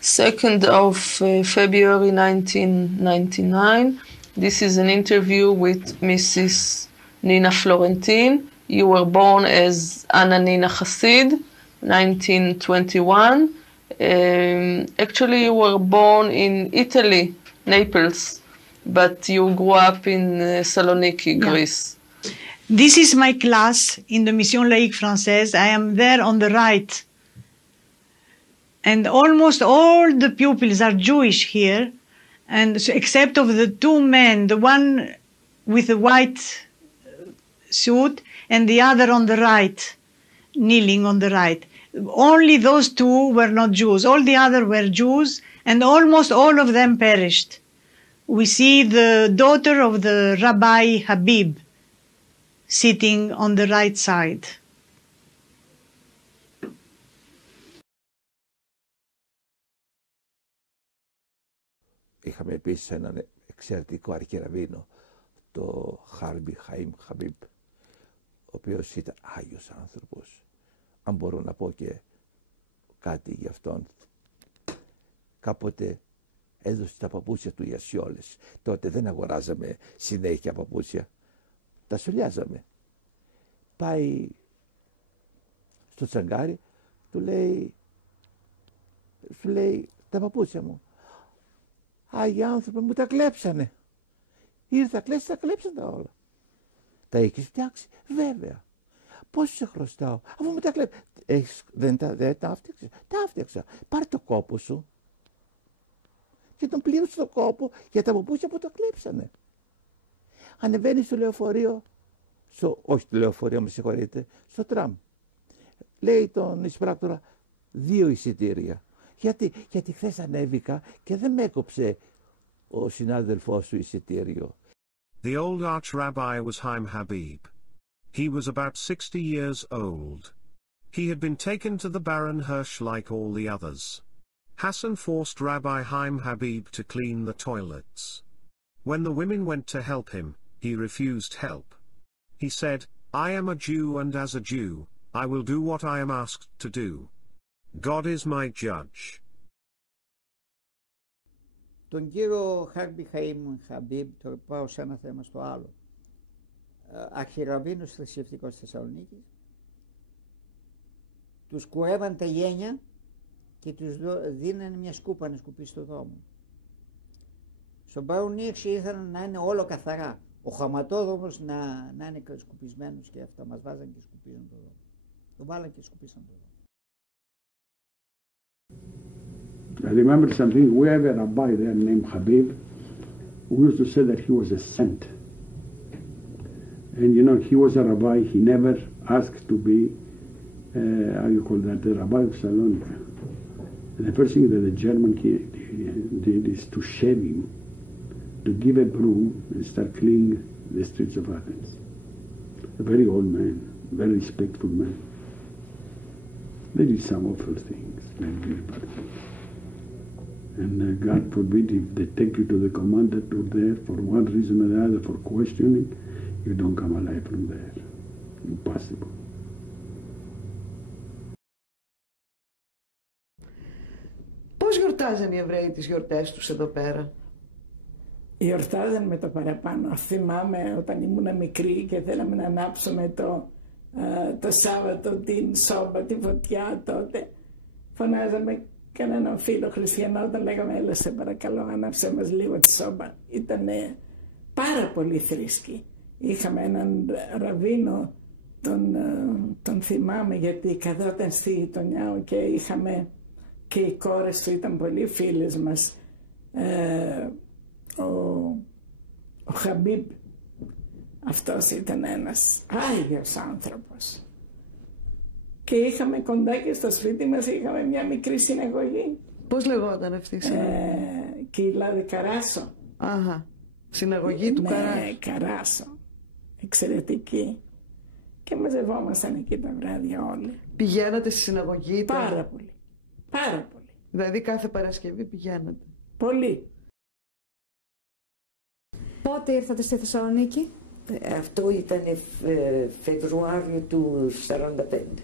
2nd of February 1999. This is an interview with Mrs. Nina Florentine. You were born as Anna Nina Hasid, 1921. Actually, you were born in Italy, Naples, but you grew up in Saloniki, Greece. This is my class in the Mission Laïque Française. I am there on the right. And almost all the pupils are Jewish here, and so except of the two men, the one with the white suit and the other on the right, kneeling on the right. Only those two were not Jews. All the other were Jews, and almost all of them perished. We see the daughter of the Rabbi Habib sitting on the right side. Είχαμε επίσης έναν εξαιρετικό αρχιεραβίνο, το Haim, Habib, ο οποίος ήταν Άγιος άνθρωπος. Αν μπορώ να πω και κάτι για αυτόν. Κάποτε έδωσε τα παπούτσια του για σιόλες. Τότε δεν αγοράζαμε συνέχεια παπούτσια. Τα σωλιάζαμε. Πάει στο τσαγκάρι, σου λέει τα παπούτσια μου. Άγιοι άνθρωποι μου τα κλέψανε. Ήρθα κλέψει, τα κλέψαν τα όλα. Τα έχεις φτιάξει? Βέβαια. Πώς σε χρωστάω, αφού μου τα κλέψει. Δεν τα έφτιαξες? Τα έφτιαξα. Πάρε το κόπο σου. Και τον πλήρωσε το κόπο για τα παπούτσια που τα κλέψανε. Ανεβαίνει στο λεωφορείο, όχι το λεωφορείο, με συγχωρείτε, στο τραμ. Λέει τον εισπράκτορα 2 εισιτήρια. Γιατί χθες ανέβηκα και δεν με έκοψε ο συνάδελφός σου εισιτήριο. The old arch-rabbi was Haim Habib. He was about 60 years old. He had been taken to the Baron Hirsch like all the others. Hassan forced Rabbi Haim Habib to clean the toilets. When the women went to help him, he refused help. He said, "I am a Jew, and as a Jew, I will do what I am asked to do. God is my judge." Τον κύριο Haim Habib, το πάω σε ένα θέμα στο άλλο. Αρχιεραβίνος θρησκευτικός στη Θεσσαλονίκη. Τους κουρεύαν τα γένια και τους δίνανε μια σκούπα να σκουπίσει το δρόμο. Στον Μπαρόν Hirsch ήθελαν να είναι όλο καθαρά. Ο χαματόδρομος να είναι σκουπισμένος και αυτά. Μας βάζαν και σκουπίζαν το δρόμο. Το βάλαν και σκουπίσαν το δρόμο. I remember something, we have a rabbi there named Habib, who used to say that he was a saint. And you know, he was a rabbi, he never asked to be, how you call that, the rabbi of Salonika. And the first thing that the German did is to shave him, to give a broom and start cleaning the streets of Athens. A very old man, very respectful man. They did some awful things, very bad things. And God forbid if they take you to the commander to there for one reason or the other for questioning, you don't come alive from there. Impossible. Πώς γιορτάζαν οι Εβραίοι τις γιορτές τους εδώ πέρα? Γιορτάζαν με το παραπάνω. Θυμάμαι όταν ήμουν μικρή και θέλαμε να ανάψουμε το Σάββατο την σόμπα, τη φωτιά τότε. Φωνάζαμε κανέναν φίλο χριστιανό όταν λέγαμε έλα σε παρακαλώ ανάψε μας λίγο τη σόμπα. Ήταν πάρα πολύ θρήσκοι. Είχαμε έναν Ραβίνο, τον θυμάμαι γιατί καθόταν στη γειτονιά και είχαμε και οι κόρες του ήταν πολύ φίλες μας. Ο Χαμπίμπ, αυτός ήταν ένας άγιος άνθρωπος. Και είχαμε κοντά και στο σπίτι μας είχαμε μια μικρή συναγωγή. Πώς λεγόταν αυτή η συναγωγή? Κιλάδη Καράσο. Αχα, συναγωγή του Καράσο. Ναι, Καράσο. Εξαιρετική. Και μαζευόμασταν εκεί τα βράδια όλοι. Πηγαίνατε στη συναγωγή? Πάρα πολύ. Πάρα πολύ. Δηλαδή κάθε Παρασκευή πηγαίνατε? Πολύ. Πότε ήρθατε στη Θεσσαλονίκη? Αυτό ήταν Φεβρουάριο του 1945.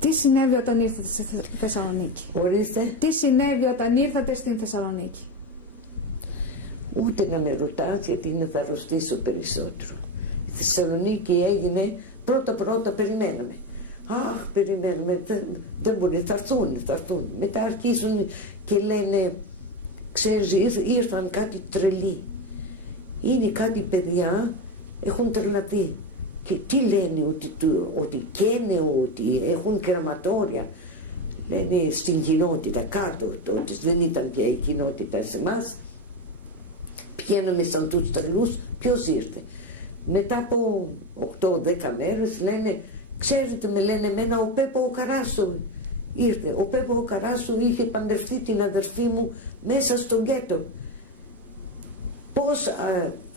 Τι συνέβη όταν ήρθατε στη Θεσσαλονίκη? Ορίστε. Τι συνέβη όταν ήρθατε στην Θεσσαλονίκη? Ούτε να με ρωτάς, γιατί είναι θα αρρωστήσω περισσότερο. Η Θεσσαλονίκη έγινε πρώτα περιμέναμε. Αχ, περιμένουμε, δεν μπορεί, θα έρθουν. Μετά αρχίζουν και λένε, ξέρεις, ήρθαν κάτι τρελοί. Είναι κάτι παιδιά, έχουν τρελαθεί. Και τι λένε, ότι καίνε, ότι έχουν κραματόρια. Λένε στην κοινότητα κάτω, τότε δεν ήταν πια η κοινότητα σε εμάς. Πηγαίναμε σαν τους τρελούς, ποιος ήρθε. Μετά από 8-10 μέρες λένε, ξέρετε, με λένε εμένα, ο Πέπο ο Καράσου ήρθε. Ο Πέπο ο Καράσου είχε παντρευτεί την αδερφή μου μέσα στο γκέτο. Πώς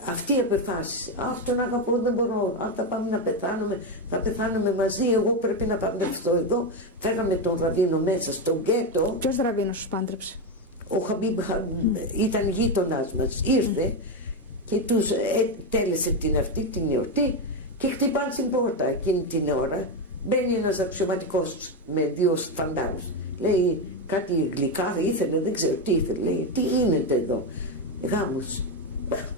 αυτή απεφάσισε, αχ, τον αγαπώ, δεν μπορώ, αν θα πάμε να πεθάνουμε, θα πεθάνουμε μαζί, εγώ πρέπει να παντρευτώ εδώ. Φέραμε τον Ραβίνο μέσα στο γκέτο. Ποιος Ραβίνος τους πάντρεψε? Ο Χαμπίμπ ήταν γείτονας μας, ήρθε και τους τέλεσε την εορτή και χτυπάνε στην πόρτα. Εκείνη την ώρα μπαίνει ένας αξιωματικός με 2 φαντάρους. Λέει κάτι γλυκά ήθελε, δεν ξέρω τι ήθελε. Λέει, τι γίνεται εδώ? Γάμος.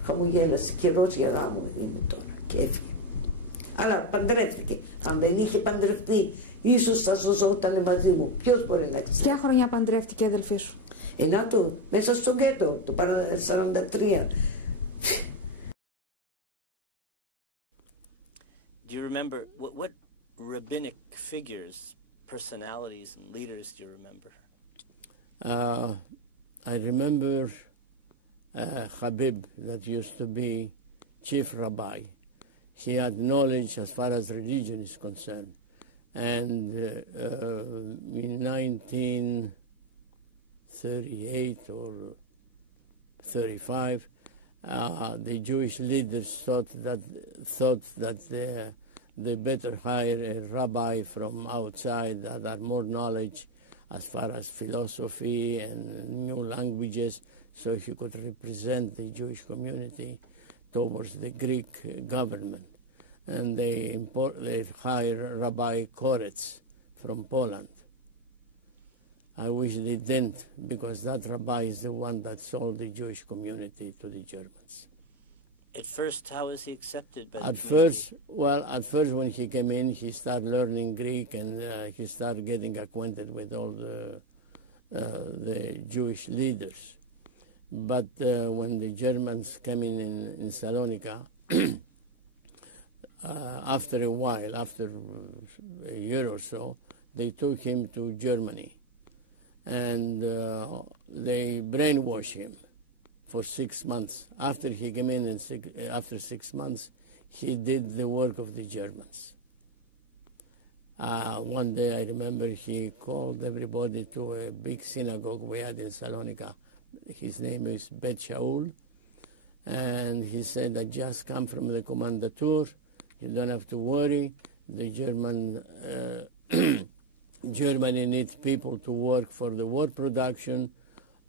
Χαμογέλασε, καιρός για γάμο είναι τώρα, και έφυγε. Αλλά παντρεύτηκε. Αν δεν είχε παντρευτεί, ίσως θα σωζόταν μαζί μου. Ποιος μπορεί να ξέρει? Ποια χρονιά παντρεύτηκε η αδελφή σου? Ενάτο, μέσα στο γκέτο, το 43. Do you remember what rabbinic figures, personalities, and leaders do you remember? I remember Habib, that used to be chief rabbi. He had knowledge as far as religion is concerned. And in 1938 or 35, the Jewish leaders thought that they better hire a rabbi from outside that had more knowledge as far as philosophy and new languages, so he could represent the Jewish community towards the Greek government. And they hired Rabbi Koretz from Poland. I wish they didn't, because that rabbi is the one that sold the Jewish community to the Germans. At first, how was he accepted by the At first when he came in, he started learning Greek, and he started getting acquainted with all the Jewish leaders. But when the Germans came in Salonika, after a while, after a year or so, they took him to Germany. And they brainwashed him for 6 months. After he came in, after 6 months, he did the work of the Germans. One day I remember he called everybody to a big synagogue we had in Salonika. His name is Bet Shaul. And he said, I just come from the commandature. You don't have to worry. The Germany needs people to work for the war production.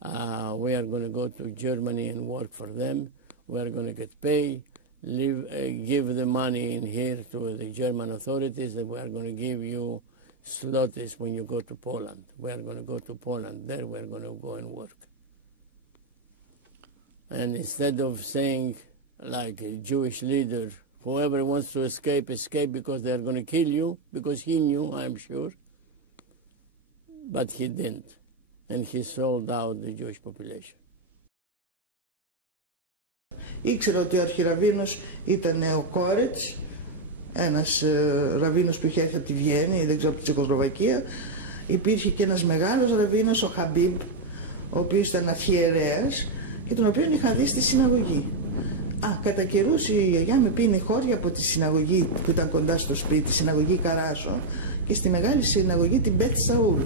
We are going to go to Germany and work for them. We are going to get paid. Give the money in here to the German authorities, and we are going to give you slots when you go to Poland. We are going to go to Poland. There we are going to go and work. And instead of saying, like a Jewish leader, whoever wants to escape, escape because they are going to kill you, because he knew, I'm sure. But he didn't. And he sold out the Jewish population. Ήξερα ότι ο αρχιραβίνος ήταν ο Κόρετς, ένας ραβίνος που είχε έρθει από τη Βιέννη, δεν ξέρω, από τη Τσεχοσλοβακία. Υπήρχε και ένας μεγάλος ραβίνος, ο Χαμπίμπ, ο οποίος ήταν αρχιερέας και τον οποίο είχα δει στη συναγωγή. Κατά καιρούς η γιαγιά με πίνει χώρια από τη συναγωγή που ήταν κοντά στο σπίτι, τη συναγωγή Καράσο, και στη μεγάλη συναγωγή την Μπετ Σαούλ,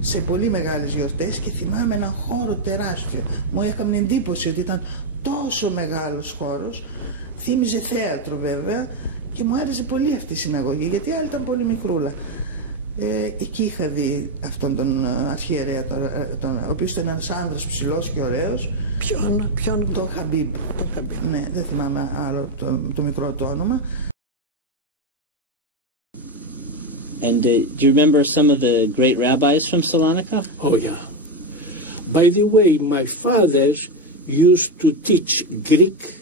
σε πολύ μεγάλες γιορτές, και θυμάμαι έναν χώρο τεράστιο. Μου έκανε εντύπωση ότι ήταν τόσο μεγάλος χώρος, θύμιζε θέατρο βέβαια, και μου άρεσε πολύ αυτή η συναγωγή, γιατί άλλη ήταν πολύ μικρούλα. Εκεί είχα δει αυτόν τον αρχιερέα, ο οποίος ήταν ένας άνδρας ψηλός και ωραίος. Ποιον? Τον Χαμπίμπ. Ναι, δεν θυμάμαι άλλο το μικρό του όνομα. And do you remember some of the great rabbis from Salonika? Oh, yeah. By the way, my father used to teach Greek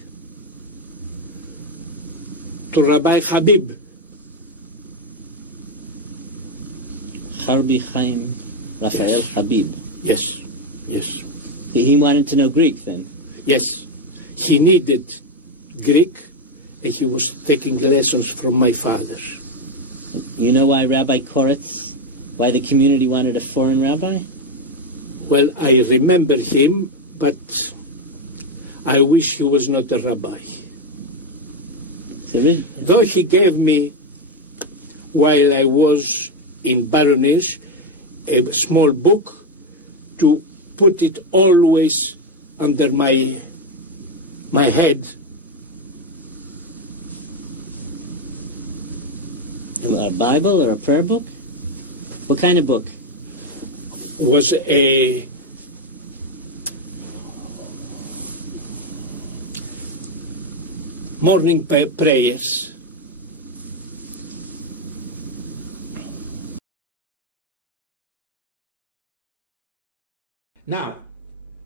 to Rabbi Habib. Haim, Raphael, Yes. Habib. Yes, yes. He wanted to know Greek then? Yes. He needed Greek, and he was taking lessons from my father. You know why Rabbi Koretz, why the community wanted a foreign rabbi? Well, I remember him, but I wish he was not a rabbi. Though he gave me, while I was in Baroness, a small book to put it always under my head. A Bible or a prayer book? What kind of book? Was a morning prayers. Now,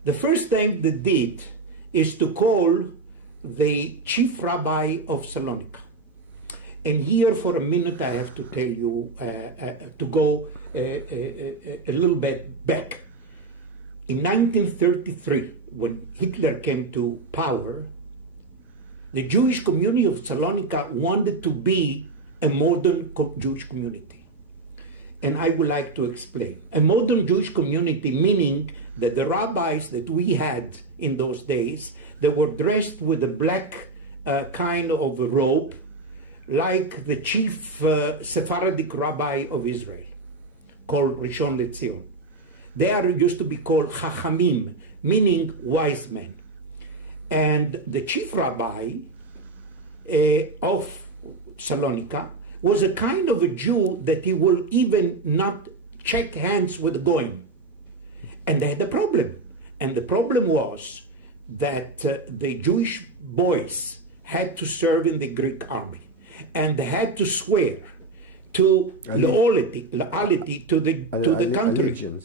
the first thing they did is to call the chief rabbi of Salonika. And here for a minute I have to tell you, to go a little bit back. In 1933, when Hitler came to power, the Jewish community of Salonika wanted to be a modern Jewish community. And I would like to explain. A modern Jewish community meaning that the rabbis that we had in those days, they were dressed with a black kind of a robe, like the chief Sephardic rabbi of Israel, called Rishon LeZion. They are used to be called Chachamim, meaning wise men. And the chief rabbi of Salonika was a kind of a Jew that he will even not shake hands with the goyim. And they had a problem. And the problem was that the Jewish boys had to serve in the Greek army. And they had to swear to loyalty to the country. Allegiance.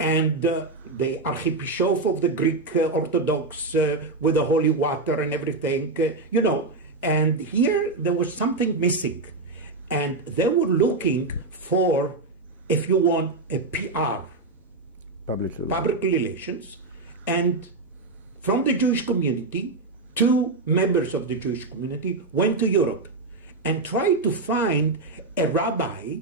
And the Archbishop of the Greek Orthodox with the holy water and everything, you know. And here there was something missing. And they were looking for, if you want, a PR, public relations. And from the Jewish community, 2 members of the Jewish community went to Europe and tried to find a rabbi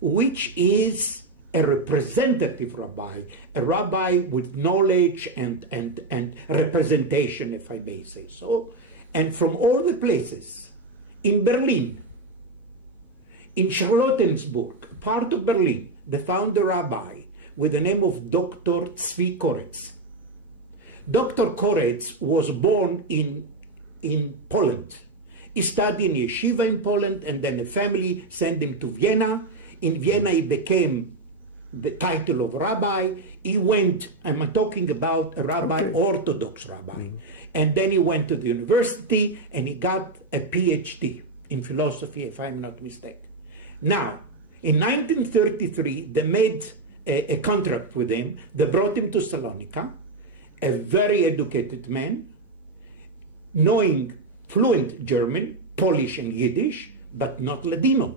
which is a representative rabbi, a rabbi with knowledge and representation, if I may say so. And from all the places, in Berlin, in Charlottenburg, part of Berlin, they found a rabbi with the name of Dr. Tzvi Koretz. Dr. Koretz was born in Poland. He studied in yeshiva in Poland, and then a family sent him to Vienna. In Vienna, he became the title of rabbi. He went, I'm talking about a rabbi, Orthodox rabbi. And then he went to the university, and he got a PhD in philosophy, if I'm not mistaken. Now, in 1933, they made a contract with him. They brought him to Salonika, a very educated man, knowing fluent German, Polish and Yiddish, but not Ladino.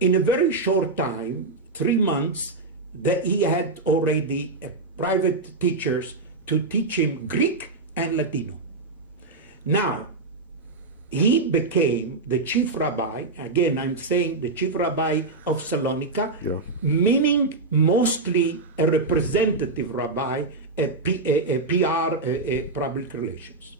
In a very short time, 3 months, that he had already private teachers to teach him Greek and Latino. Now, he became the chief rabbi, again I'm saying the chief rabbi of Salonika, meaning mostly a representative rabbi, a PR, public relations.